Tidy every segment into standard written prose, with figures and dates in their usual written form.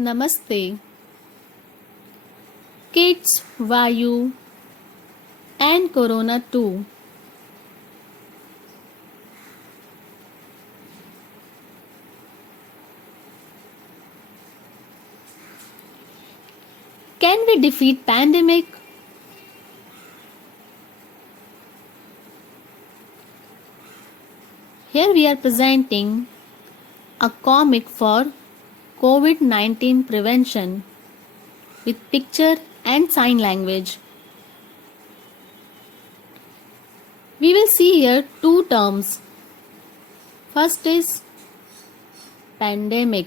Namaste. Kids, Vayu, and Corona too. Can we defeat pandemic? Here we are presenting a comic for COVID-19 prevention with picture and sign language. We will see here two terms. First is pandemic.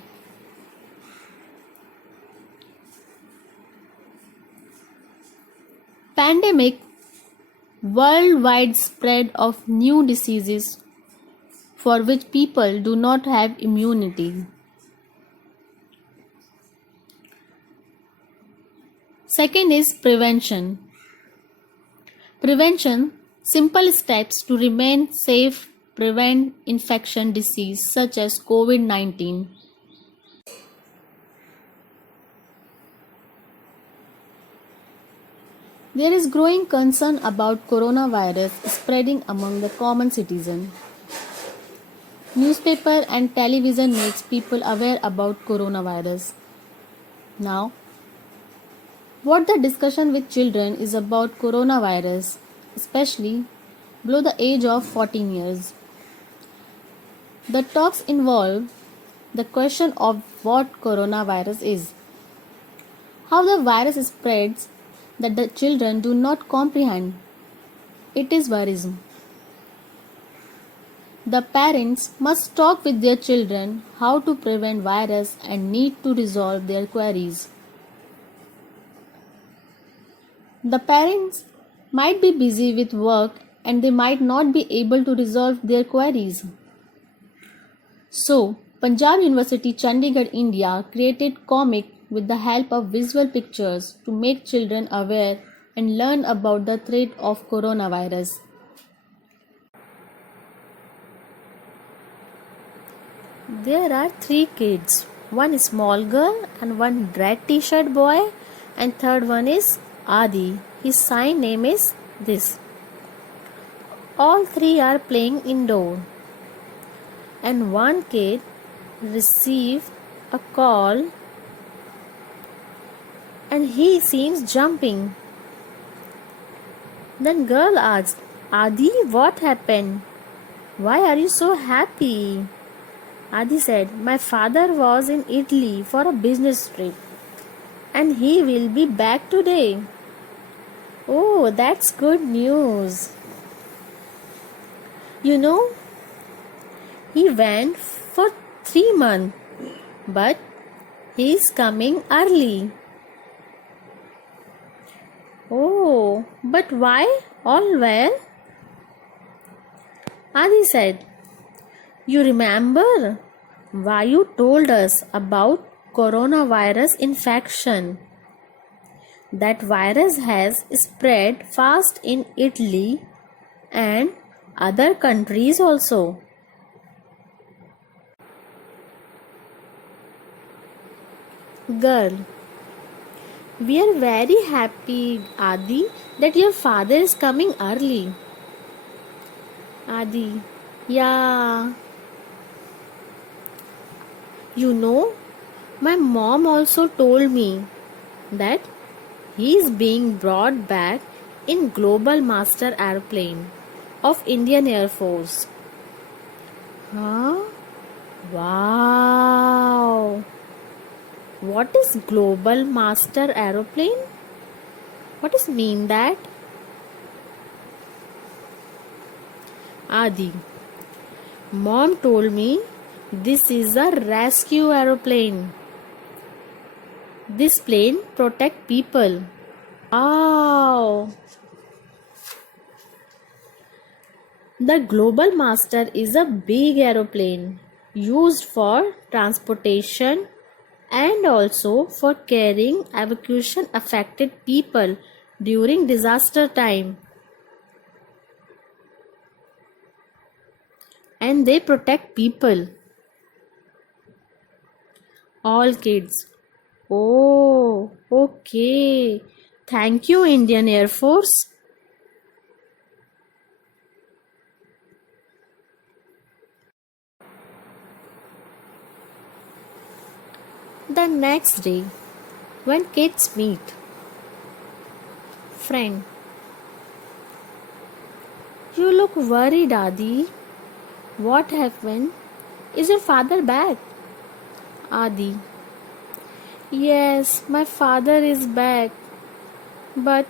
Pandemic, worldwide spread of new diseases for which people do not have immunity. Second is prevention. Prevention, simple steps to remain safe, prevent infection disease such as COVID-19. There is growing concern about coronavirus spreading among the common citizen. Newspaper and television makes people aware about coronavirus. Now, what the discussion with children is about coronavirus, especially below the age of 14 years. The talks involve the question of what coronavirus is, how the virus spreads that the children do not comprehend. It is virus. The parents must talk with their children how to prevent virus and need to resolve their queries. The parents might be busy with work and they might not be able to resolve their queries. So, Punjab University Chandigarh, India created comic with the help of visual pictures to make children aware and learn about the threat of coronavirus. There are three kids, one small girl and one red t-shirt boy, and third one is Adi. His sign name is this. All three are playing indoor, and one kid received a call and he seems jumping. Then girl asked, Adi, what happened? Why are you so happy? Adi said, my father was in Italy for a business trip and he will be back today. Oh, that's good news. You know, he went for 3 months, but he is coming early. Oh, but why? All well? Adi said, you remember why you told us about coronavirus infection? That virus has spread fast in Italy and other countries also. Girl, we are very happy, Adi, that your father is coming early. Adi, yeah. You know, my mom also told me that he is being brought back in Global Master airplane of Indian Air Force. Huh? Wow! What is Global Master aeroplane? What does mean that? Adi, mom told me this is a rescue aeroplane. This plane protect people. Wow! The Global Master is a big aeroplane used for transportation and also for carrying evacuation affected people during disaster time. And they protect people. All kids, Oh, okay. Thank you, Indian Air Force. The next day, when kids meet, friend, you look worried, Adi. What happened? Is your father back? Adi, yes, my father is back, but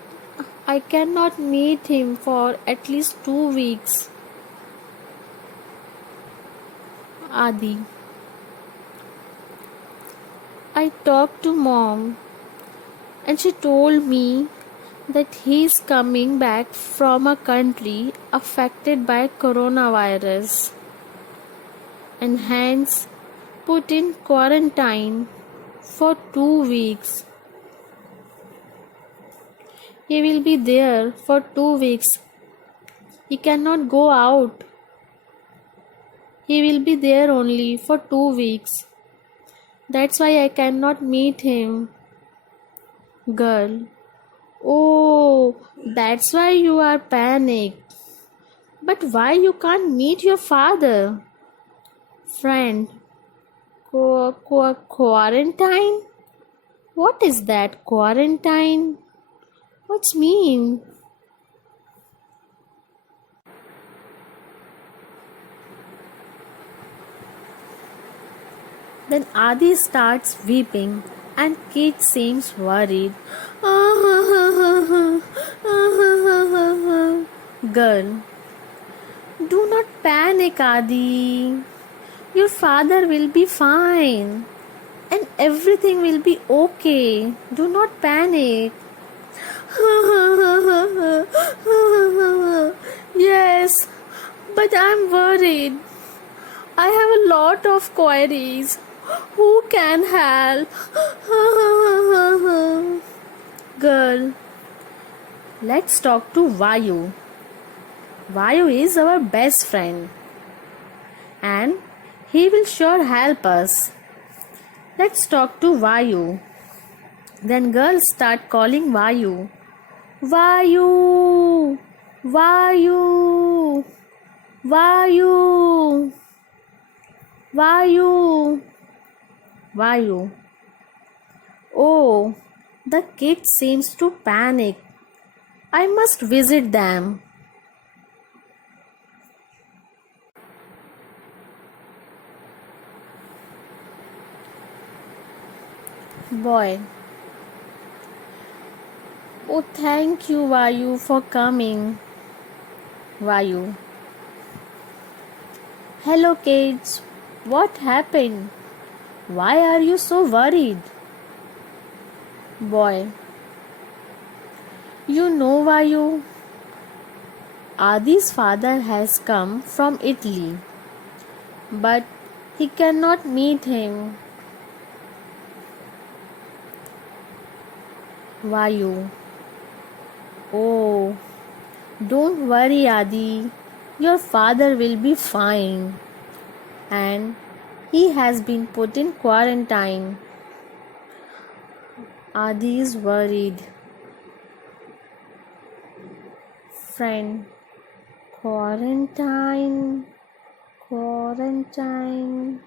I cannot meet him for at least 2 weeks. Adi, I talked to mom and she told me that he is coming back from a country affected by coronavirus and hence put in quarantine for 2 weeks. He will be there for 2 weeks. He cannot go out. He will be there only for 2 weeks. That's why I cannot meet him. Girl. Oh, that's why you are panicked. But why you can't meet your father? Friend. Quarantine? What is that quarantine? What's mean? Then Adi starts weeping and Kate seems worried. Girl, do not panic, Adi. Your father will be fine and everything will be okay. Do not panic. Yes, but I'm worried. I have a lot of queries. Who can help? Girl, let's talk to Vayu. Vayu is our best friend and he will sure help us. Let's talk to Vayu. Then girls start calling Vayu. Vayu! Vayu! Vayu! Vayu! Vayu. Oh, the kid seems to panic. I must visit them. Boy. Oh, thank you, Vayu, for coming. Vayu. Hello, kids. What happened? Why are you so worried? Boy. You know, Vayu, Adi's father has come from Italy, but he cannot meet him. Vayu. Oh, don't worry, Adi. Your father will be fine. And he has been put in quarantine. Adi is worried. Friend. Quarantine. Quarantine.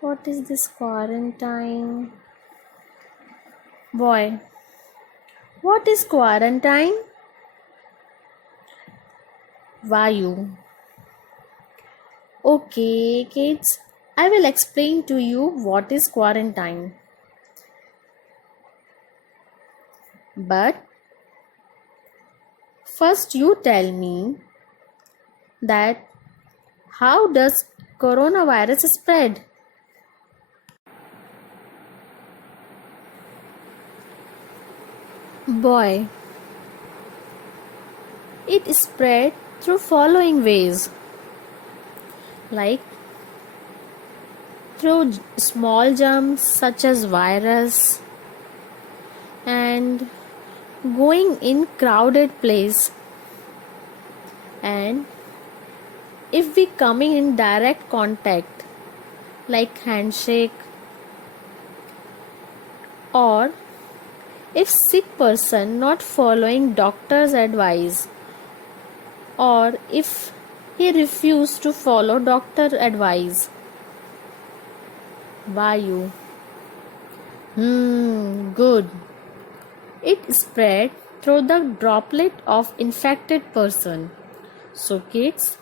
What is this quarantine? Boy. What is quarantine? Vayu. Okay, kids, I will explain to you what is quarantine. But first you tell me that how does coronavirus spread? Boy, it spread through following ways, like through small germs such as virus and going in crowded place, and if we coming in direct contact like handshake, or if sick person not following doctor's advice, or if he refused to follow doctor advice. Vayu. Good. It spread through the droplet of infected person. So kids,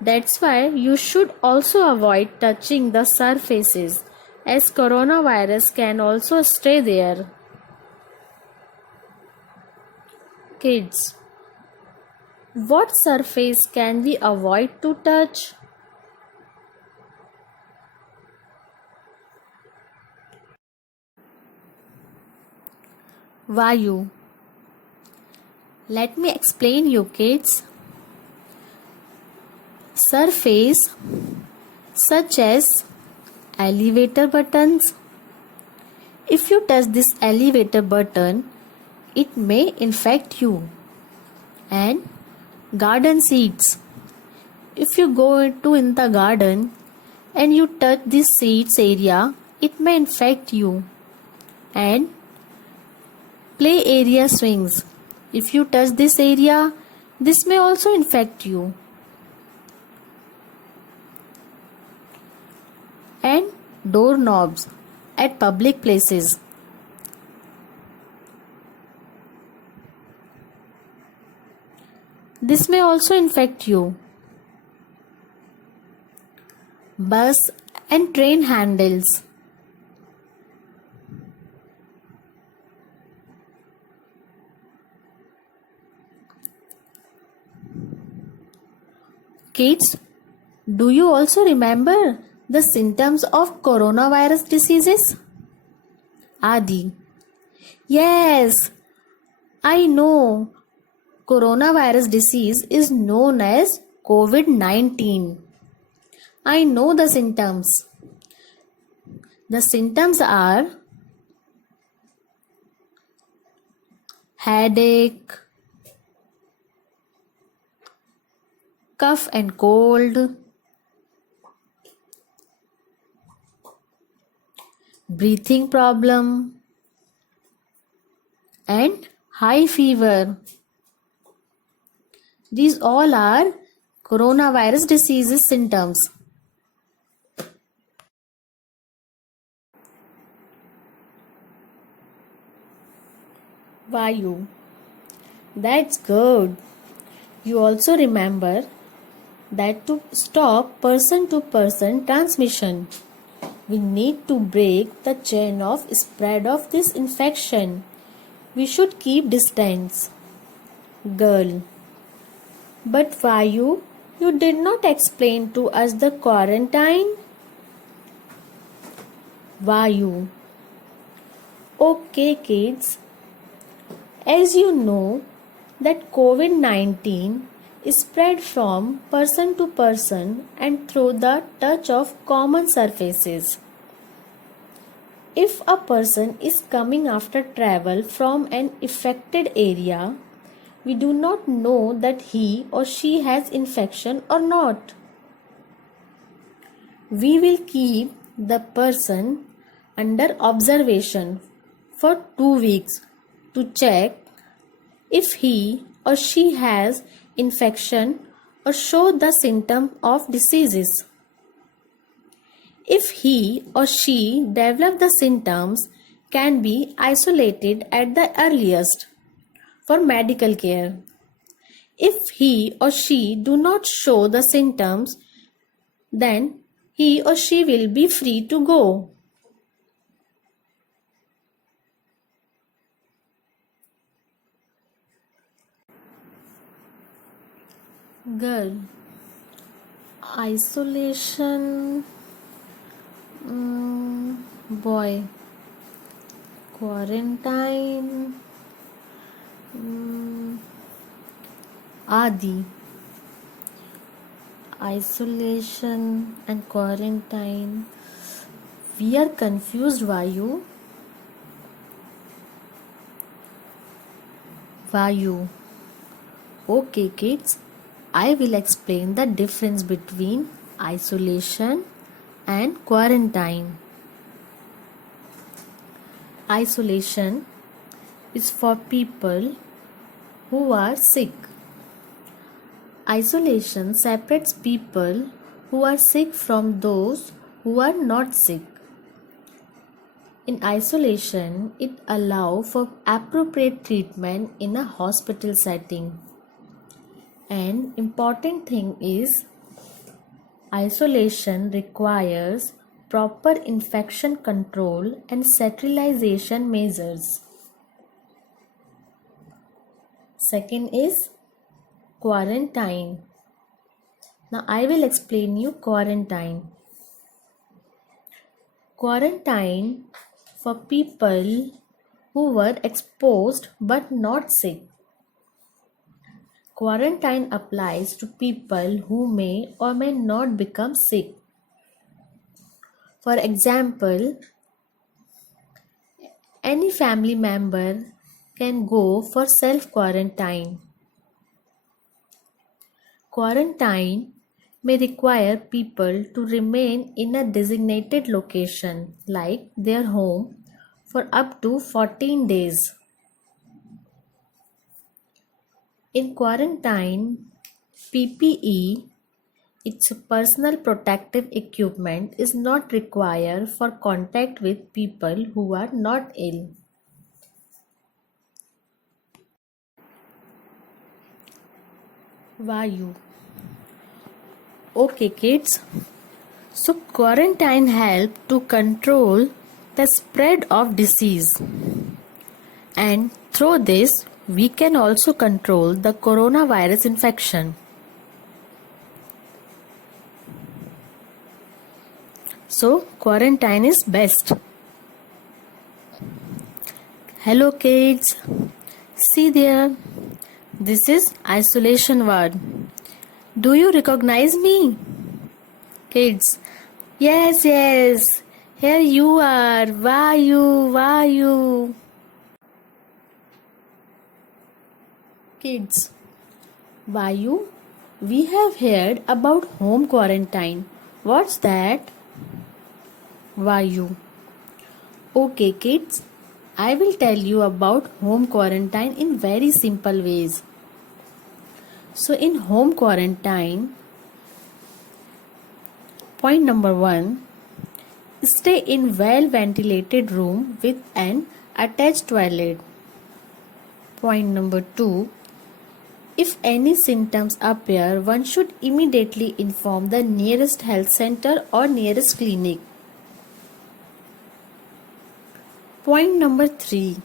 that's why you should also avoid touching the surfaces, as coronavirus can also stay there. Kids, what surface can we avoid to touch? Vayu. Let me explain you kids. Surface such as elevator buttons. If you touch this elevator button, it may infect you. And garden seeds. If you go in the garden and you touch this seeds area, it may infect you. And play area swings. If you touch this area, this may also infect you. And doorknobs at public places. This may also infect you. Bus and train handles. Kids, do you also remember the symptoms of coronavirus diseases? Adi. Yes, I know. Coronavirus disease is known as COVID-19. I know the symptoms. The symptoms are headache, cough and cold, breathing problem, and high fever. These all are coronavirus diseases symptoms. Vayu. That's good. You also remember that to stop person-to-person transmission, we need to break the chain of spread of this infection. We should keep distance. Girl. But Vayu, you did not explain to us the quarantine. Vayu. Okay kids, as you know that COVID-19 is spread from person to person and through the touch of common surfaces. If a person is coming after travel from an affected area, we do not know that he or she has infection or not. We will keep the person under observation for 2 weeks to check if he or she has infection or show the symptom of diseases. If he or she develop the symptoms, can be isolated at the earliest for medical care. If he or she do not show the symptoms, then he or she will be free to go. Girl. Isolation. Boy. Quarantine. Adi. Isolation and quarantine. We are confused, Vayu. Vayu. Okay, kids. I will explain the difference between isolation and quarantine. Isolation is for people who are sick. Isolation separates people who are sick from those who are not sick. In isolation, it allows for appropriate treatment in a hospital setting. An important thing is isolation requires proper infection control and sterilization measures. Second is quarantine. Now I will explain you quarantine. Quarantine for people who were exposed but not sick. Quarantine applies to people who may or may not become sick. For example, any family member can go for self-quarantine. Quarantine may require people to remain in a designated location like their home for up to 14 days. In quarantine, PPE, its personal protective equipment, is not required for contact with people who are not ill. Vayu. Okay, kids. So quarantine help to control the spread of disease. And through this, we can also control the coronavirus infection. So quarantine is best. Hello kids. See there. This is isolation ward. Do you recognize me? Kids. Yes, yes. Here you are. Vayu. Kids. Vayu, we have heard about home quarantine. What's that? Vayu. Okay, kids. I will tell you about home quarantine in very simple ways. So in home quarantine, point number 1, stay in well ventilated room with an attached toilet. Point number 2, if any symptoms appear, one should immediately inform the nearest health center or nearest clinic. Point number 3,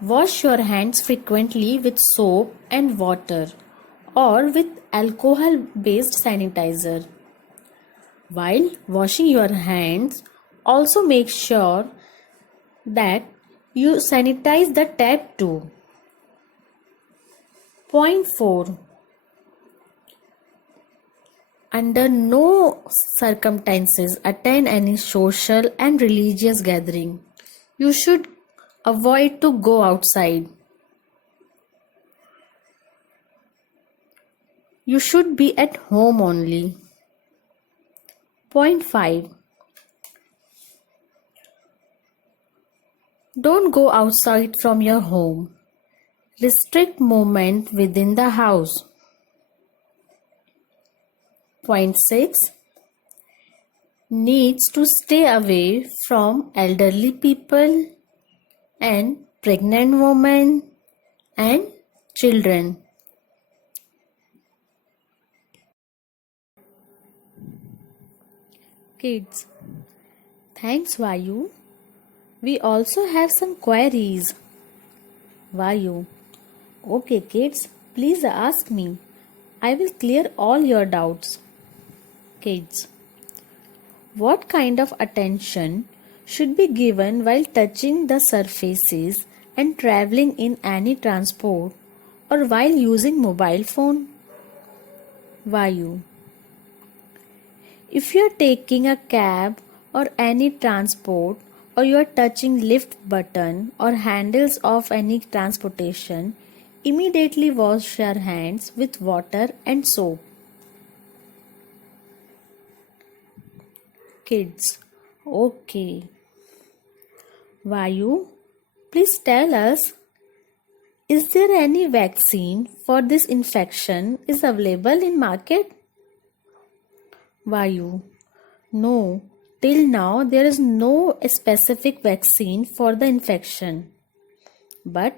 wash your hands frequently with soap and water or with alcohol-based sanitizer. While washing your hands, also make sure that you sanitize the tap too. Point 4. Under no circumstances attend any social and religious gathering. You should avoid to go outside. You should be at home only. Point 5. Don't go outside from your home. Restrict movement within the house. Point 6. Needs to stay away from elderly people and pregnant women and children. Kids. Thanks, Vayu. We also have some queries. Vayu. Okay, kids, please ask me. I will clear all your doubts. Kids. What kind of attention should be given while touching the surfaces and traveling in any transport or while using mobile phone? Vayu. If you are taking a cab or any transport or you are touching lift button or handles of any transportation, immediately wash your hands with water and soap. Kids. Okay. Vayu, please tell us, is there any vaccine for this infection is available in market? Vayu, no, till now there is no specific vaccine for the infection. But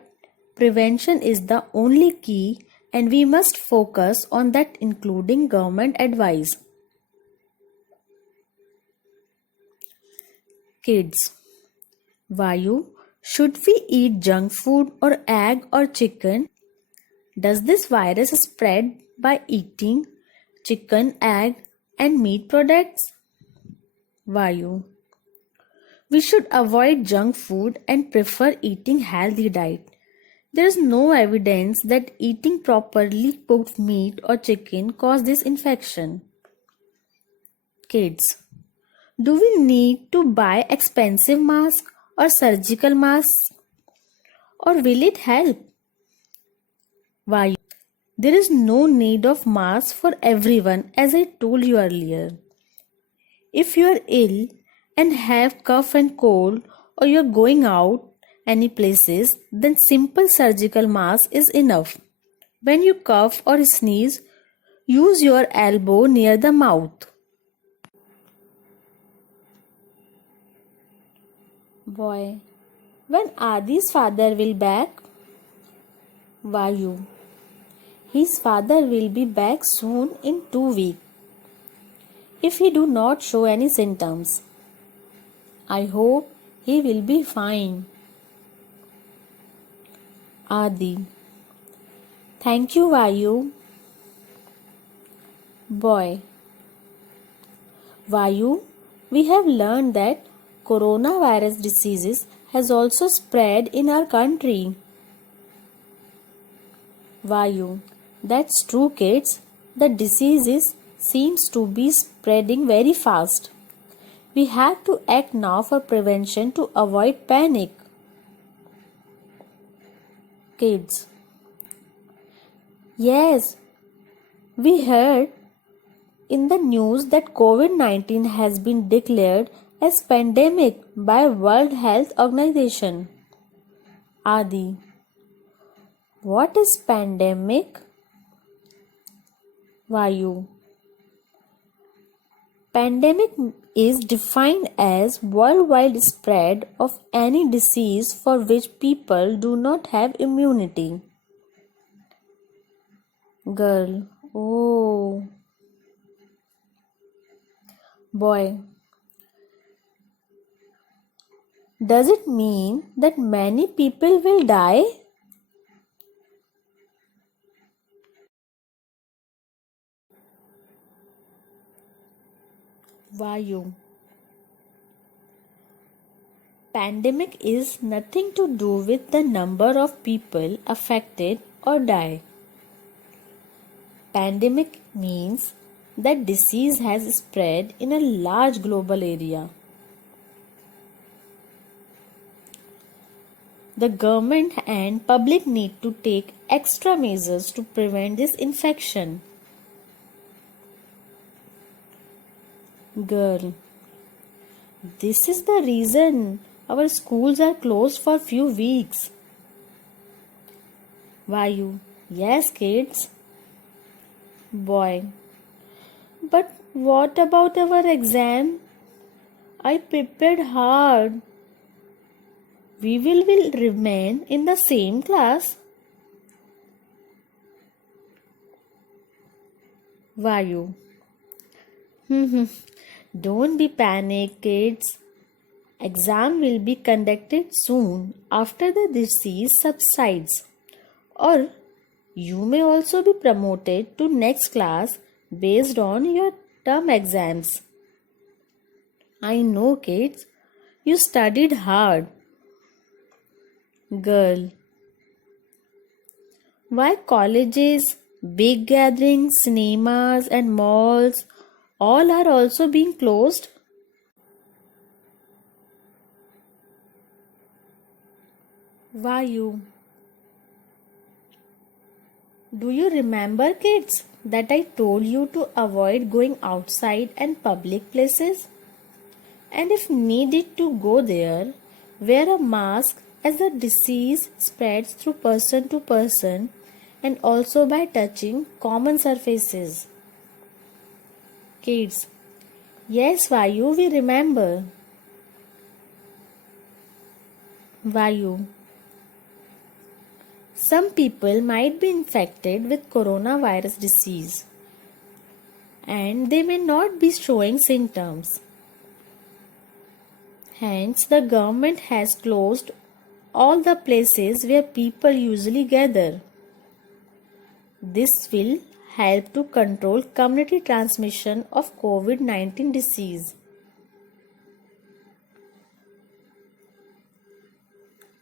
prevention is the only key and we must focus on that including government advice. Kids, Vayu, should we eat junk food or egg or chicken? Does this virus spread by eating chicken, egg and meat products? Vayu, we should avoid junk food and prefer eating healthy diet. There is no evidence that eating properly cooked meat or chicken cause this infection. Kids, do we need to buy expensive masks or surgical masks? Or will it help? Why? There is no need of masks for everyone as I told you earlier. If you are ill and have cough and cold or you are going out any places, then simple surgical mask is enough. When you cough or sneeze, use your elbow near the mouth. Boy, when Adi's father will back? Vayu, his father will be back soon in 2 weeks. If he do not show any symptoms, I hope he will be fine. Adi, thank you Vayu. Boy, Vayu, we have learned that coronavirus diseases has also spread in our country. Vayu, that's true kids. The diseases seems to be spreading very fast. We have to act now for prevention to avoid panic. Kids, yes, we heard in the news that COVID-19 has been declared as pandemic by World Health Organization. Adi, what is pandemic? Vayu, pandemic is defined as worldwide spread of any disease for which people do not have immunity. Girl, oh. Boy, does it mean that many people will die? Vayu, pandemic is nothing to do with the number of people affected or die. Pandemic means that disease has spread in a large global area. The government and public need to take extra measures to prevent this infection. Girl, this is the reason our schools are closed for few weeks. Vayu, yes kids. Boy, but what about our exam? I prepared hard. We will remain in the same class. Vayu, don't be panic kids. Exam will be conducted soon after the disease subsides. Or you may also be promoted to next class based on your term exams. I know kids, you studied hard. Girl, why colleges, big gatherings, cinemas and malls all are also being closed? Vayu, do you remember kids that I told you to avoid going outside and public places? And if needed to go there, Wear a mask as the disease spreads through person to person and also by touching common surfaces. Kids, yes, Vayu, we remember. Vayu. Some people might be infected with coronavirus disease and they may not be showing symptoms. Hence, the government has closed all the places where people usually gather. This will help to control community transmission of COVID-19 disease.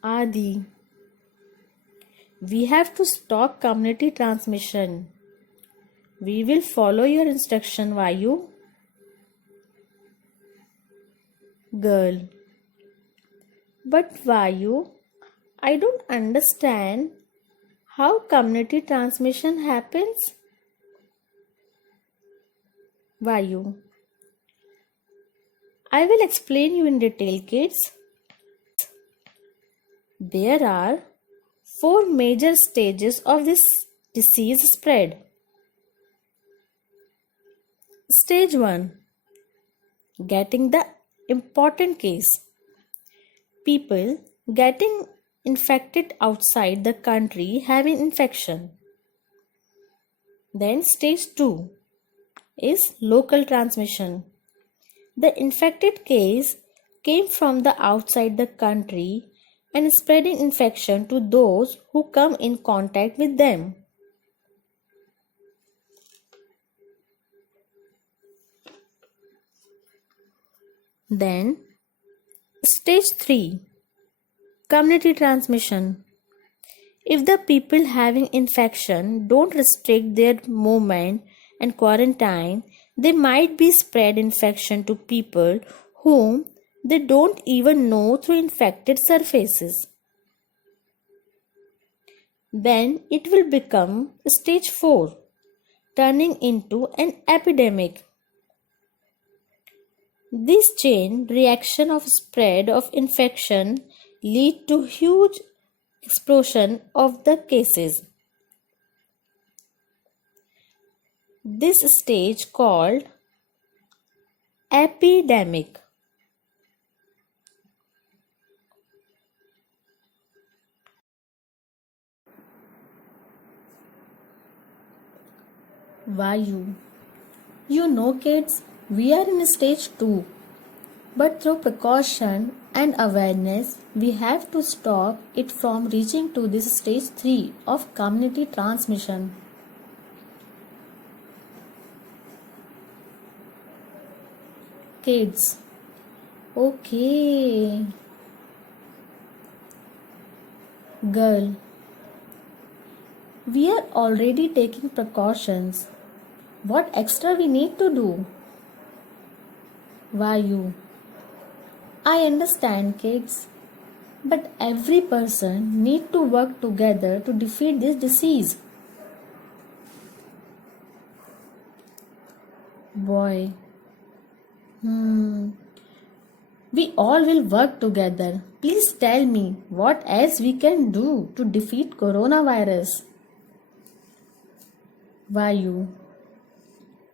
Adi, we have to stop community transmission. We will follow your instruction, Vayu. Girl, but Vayu, I don't understand how community transmission happens. Vayu, I will explain you in detail, kids. There are 4 major stages of this disease spread. Stage 1, getting the important case. People getting infected outside the country having infection. Then stage 2 is local transmission. The infected case came from the outside the country and spreading infection to those who come in contact with them. Then stage 3, community transmission. If the people having infection don't restrict their movement and quarantine, they might be spread infection to people whom they don't even know through infected surfaces. Then it will become stage 4, turning into an epidemic. This chain reaction of spread of infection lead to huge explosion of the cases. This stage called epidemic. Vayu. You know, kids, we are in stage 2. But through precaution and awareness, we have to stop it from reaching to this stage 3 of community transmission. Kids. Okay. Girl. We are already taking precautions. What extra we need to do? Vayu. I understand, kids, but every person need to work together to defeat this disease. Boy. We all will work together. Please tell me what else we can do to defeat coronavirus. Vayu.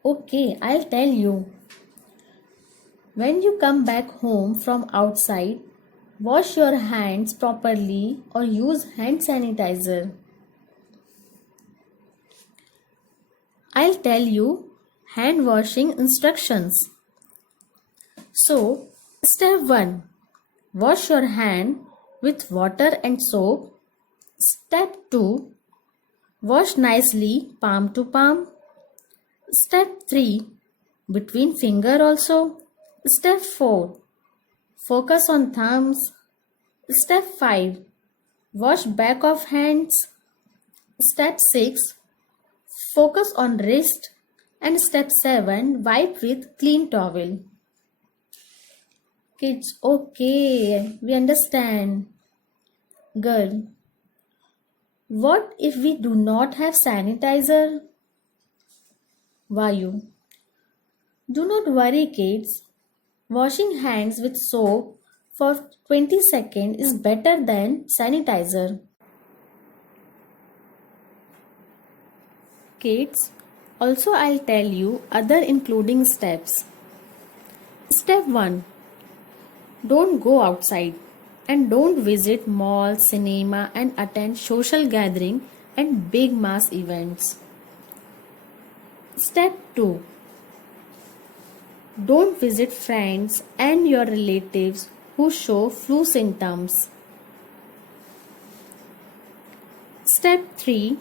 Okay, I'll tell you. When you come back home from outside, wash your hands properly or use hand sanitizer. I'll tell you hand washing instructions. So, step 1. Wash your hand with water and soap. Step 2. Wash nicely palm to palm. Step 3. Between finger also. Step 4. Focus on thumbs. Step 5. Wash back of hands. Step 6. Focus on wrist. And step 7. Wipe with clean towel. Kids, okay, we understand. Girl, what if we do not have sanitizer? Vayu, do not worry, kids. Washing hands with soap for 20 seconds is better than sanitizer. Kids, also I'll tell you other including steps. Step 1. Don't go outside and don't visit malls, cinema and attend social gathering and big mass events. Step 2. Don't visit friends and your relatives who show flu symptoms. Step 3.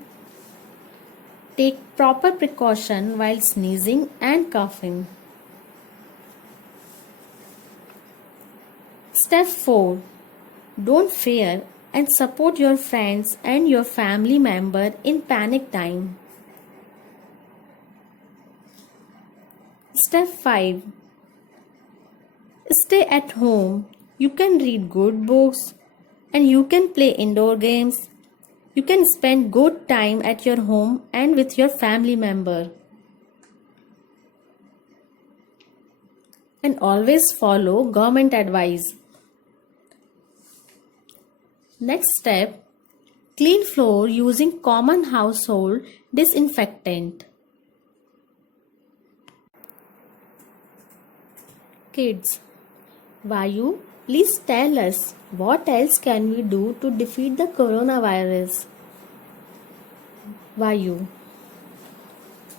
Take proper precaution while sneezing and coughing. Step 4. Don't fear and support your friends and your family member in panic time. Step 5. Stay at home. You can read good books and you can play indoor games. You can spend good time at your home and with your family member. And always follow government advice. Next step, clean floor using common household disinfectant. Kids, Vayu, please tell us what else can we do to defeat the coronavirus? Vayu.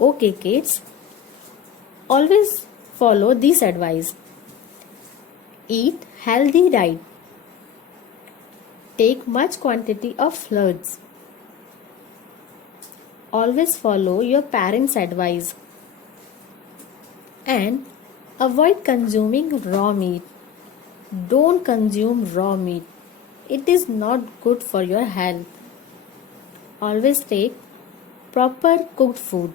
Okay kids, always follow this advice. Eat healthy diet. Take much quantity of fluids. Always follow your parents' advice. And avoid consuming raw meat. Don't consume raw meat. It is not good for your health. Always take proper cooked food.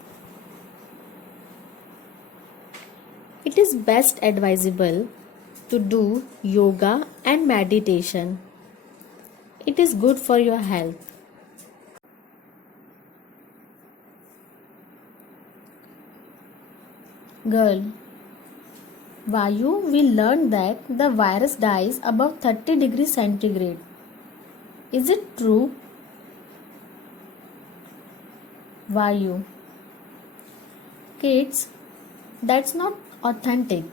It is best advisable to do yoga and meditation. It is good for your health. Girl, Vayu, we learned that the virus dies above 30 degrees centigrade. Is it true? Vayu. Kids, that's not authentic.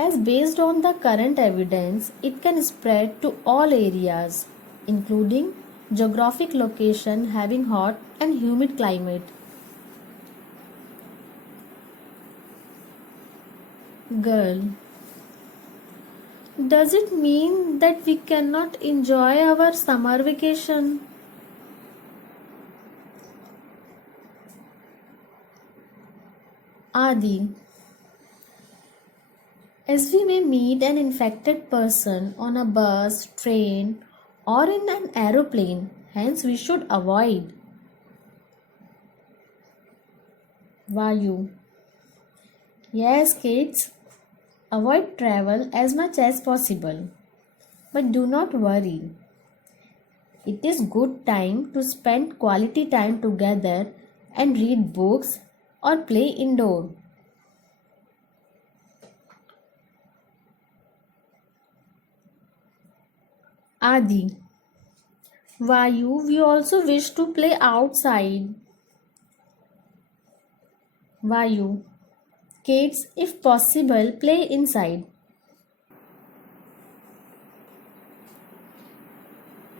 As based on the current evidence, it can spread to all areas, including geographic location having hot and humid climate. Girl, does it mean that we cannot enjoy our summer vacation? Adi, as we may meet an infected person on a bus, train, or in an aeroplane, hence we should avoid. Vayu. Yes, kids, avoid travel as much as possible. But do not worry. It is good time to spend quality time together and read books or play indoor. Adi. Vayu, we also wish to play outside. Vayu. Kids, if possible, play inside.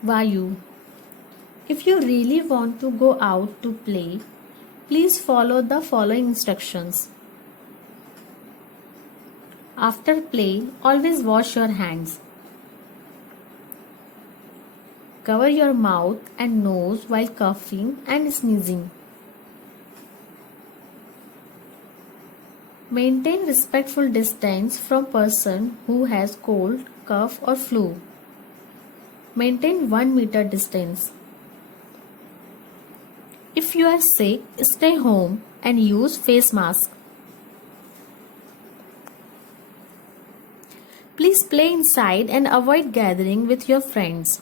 Vayu. If you really want to go out to play, please follow the following instructions. After play, always wash your hands. Cover your mouth and nose while coughing and sneezing. Maintain respectful distance from person who has cold, cough or flu. Maintain 1 meter distance. If you are sick, stay home and use face mask. Please play inside and avoid gathering with your friends.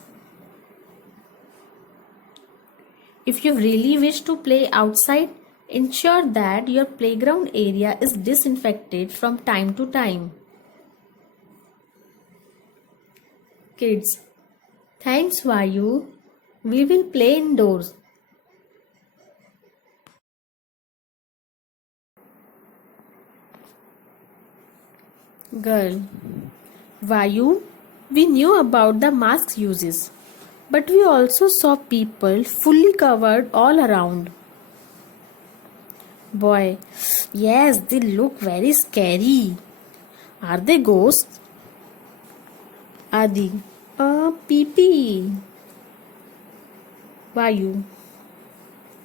If you really wish to play outside, ensure that your playground area is disinfected from time to time. Kids, thanks Vayu. We will play indoors. Girl, Vayu, we knew about the mask uses, but we also saw people fully covered all around. Boy, yes, they look very scary. Are they ghosts? Adi, PPE. Vayu.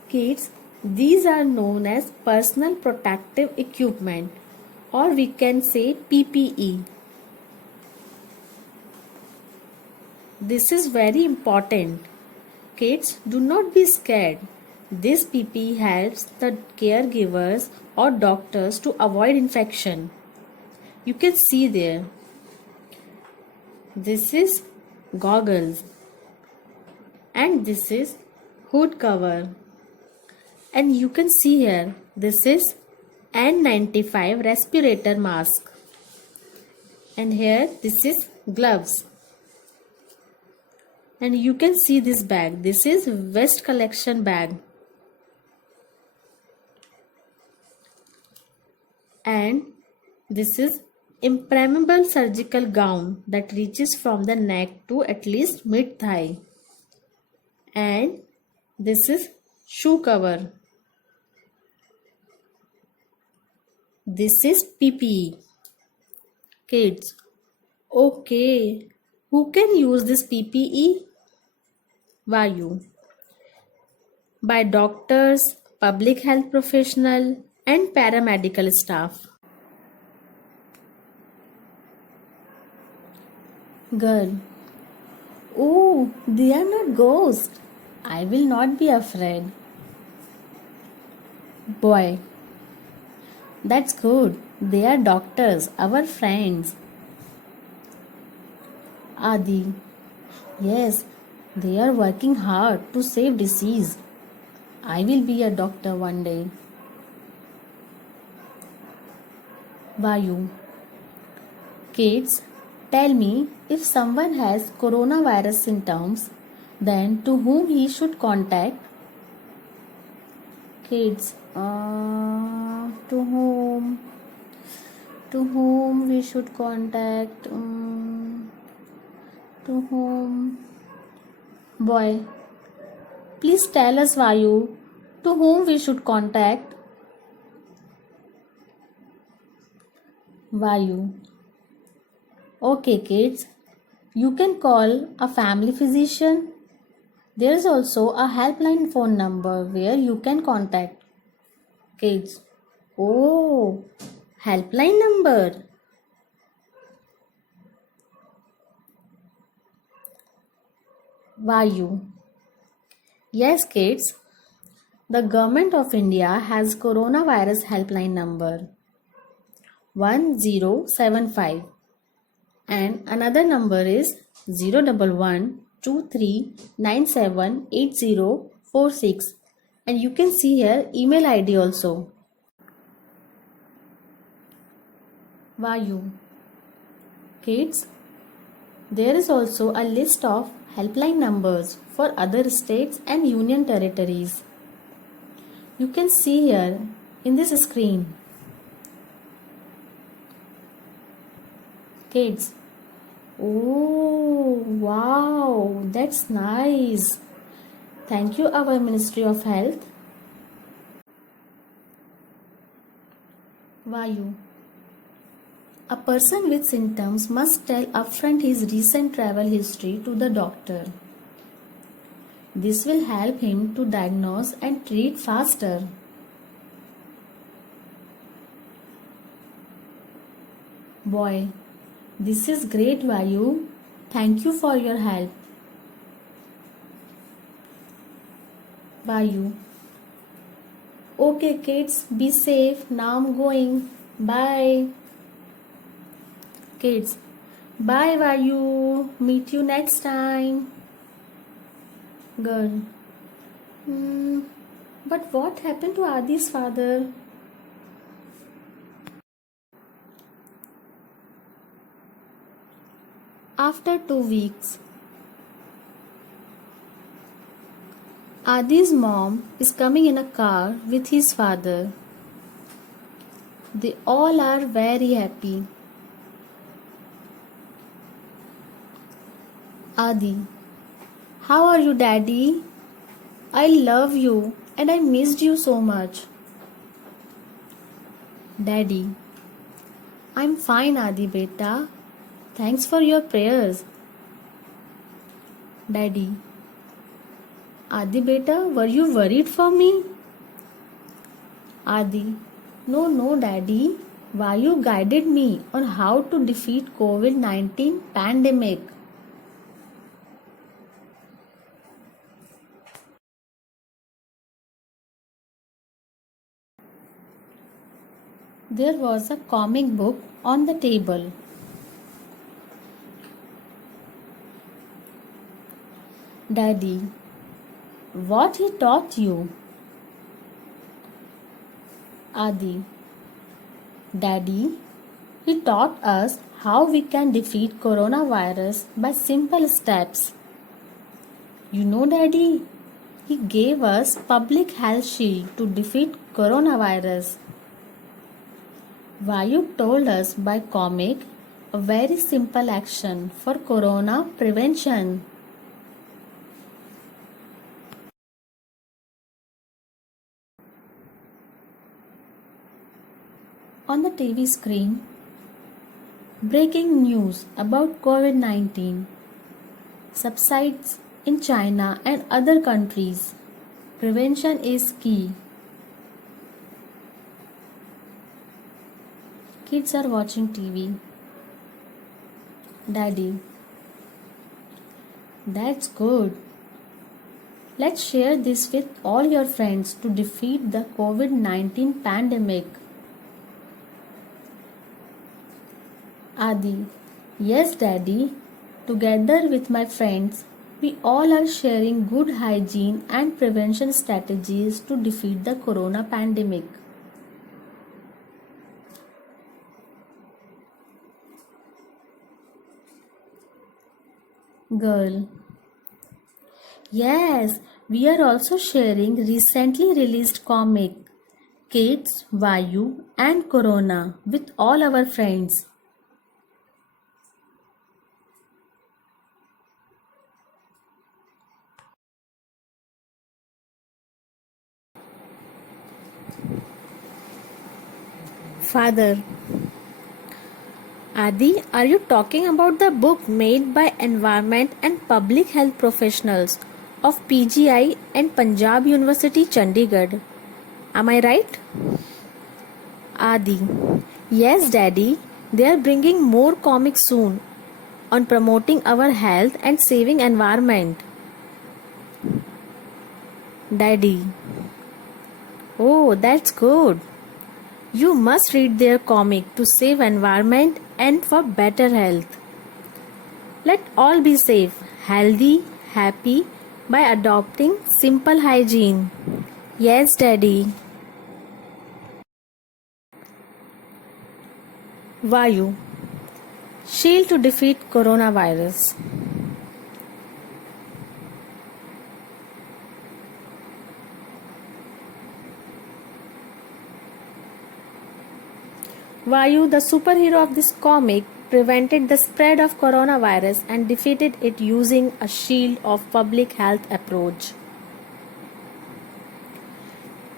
Kids, these are known as personal protective equipment, or we can say PPE. This is very important. Kids, do not be scared. This PPE helps the caregivers or doctors to avoid infection. You can see there. This is goggles and this is hood cover. And you can see here, this is N95 respirator mask. And here, this is gloves. And you can see this bag. This is waste collection bag. And this is impermeable surgical gown that reaches from the neck to at least mid-thigh. And this is shoe cover. This is PPE. Kids, okay, who can use this PPE? Vayu. By doctors, public health professional and paramedical staff. Girl, oh, they are not ghosts. I will not be afraid. Boy, that's good. They are doctors, our friends. Adi, yes, they are working hard to save disease. I will be a doctor one day. Vayu. Kids, tell me, if someone has coronavirus symptoms, then to whom he should contact? Kids, to whom? To whom we should contact? To whom? Boy, please tell us, Vayu, to whom we should contact? Vayu. Okay, kids, you can call a family physician. There is also a helpline phone number where you can contact. Kids, oh, helpline number. Vayu. Yes, kids, the Government of India has coronavirus helpline number 1075 and another number is 01123978046, and you can see here email ID also. Vayu. Kids, there is also a list of helpline numbers for other states and union territories. You can see here in this screen. Kids, oh wow, that's nice. Thank you, our Ministry of Health. Vayu. A person with symptoms must tell upfront his recent travel history to the doctor. This will help him to diagnose and treat faster. Boy, this is great, Vayu. Thank you for your help. Vayu. Okay, kids, be safe. Now I'm going. Bye. Kids, bye, Vayu. Meet you next time. Girl. But what happened to Adi's father? After 2 weeks, Adi's mom is coming in a car with his father. They all are very happy. Adi, how are you, Daddy? I love you and I missed you so much. Daddy, I'm fine, Adi beta. Thanks for your prayers. Daddy, Adi beta, were you worried for me? Adi, no, Daddy. Why you guided me on how to defeat COVID-19 pandemic? There was a comic book on the table. Daddy, what he taught you? Adi, Daddy, he taught us how we can defeat coronavirus by simple steps. You know, Daddy, he gave us public health shield to defeat coronavirus. Vayu told us by comic a very simple action for corona prevention. On the TV screen, breaking news about COVID-19 subsides in China and other countries. Prevention is key. Kids are watching TV. Daddy, that's good. Let's share this with all your friends to defeat the COVID-19 pandemic. Adi, yes, Daddy. Together with my friends, we all are sharing good hygiene and prevention strategies to defeat the corona pandemic. Girl, yes, we are also sharing recently released comic Kids, Vayu and Corona with all our friends. Father, Adi, are you talking about the book made by environment and public health professionals of PGI and Punjab University, Chandigarh? Am I right? Adi, yes, Daddy. They are bringing more comics soon on promoting our health and saving environment. Daddy, oh, that's good. You must read their comic to save environment and for better health. Let all be safe, healthy, happy by adopting simple hygiene. Yes, Daddy. Vayu, shield to defeat coronavirus. Vayu, the superhero of this comic, prevented the spread of coronavirus and defeated it using a shield of public health approach.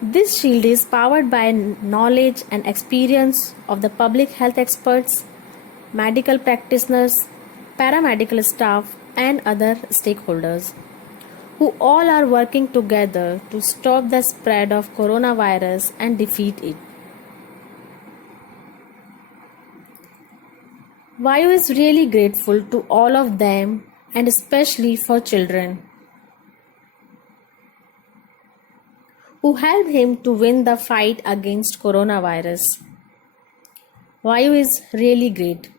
This shield is powered by knowledge and experience of the public health experts, medical practitioners, paramedical staff, and other stakeholders, who all are working together to stop the spread of coronavirus and defeat it. Vayu is really grateful to all of them and especially for children who helped him to win the fight against coronavirus. Vayu is really great.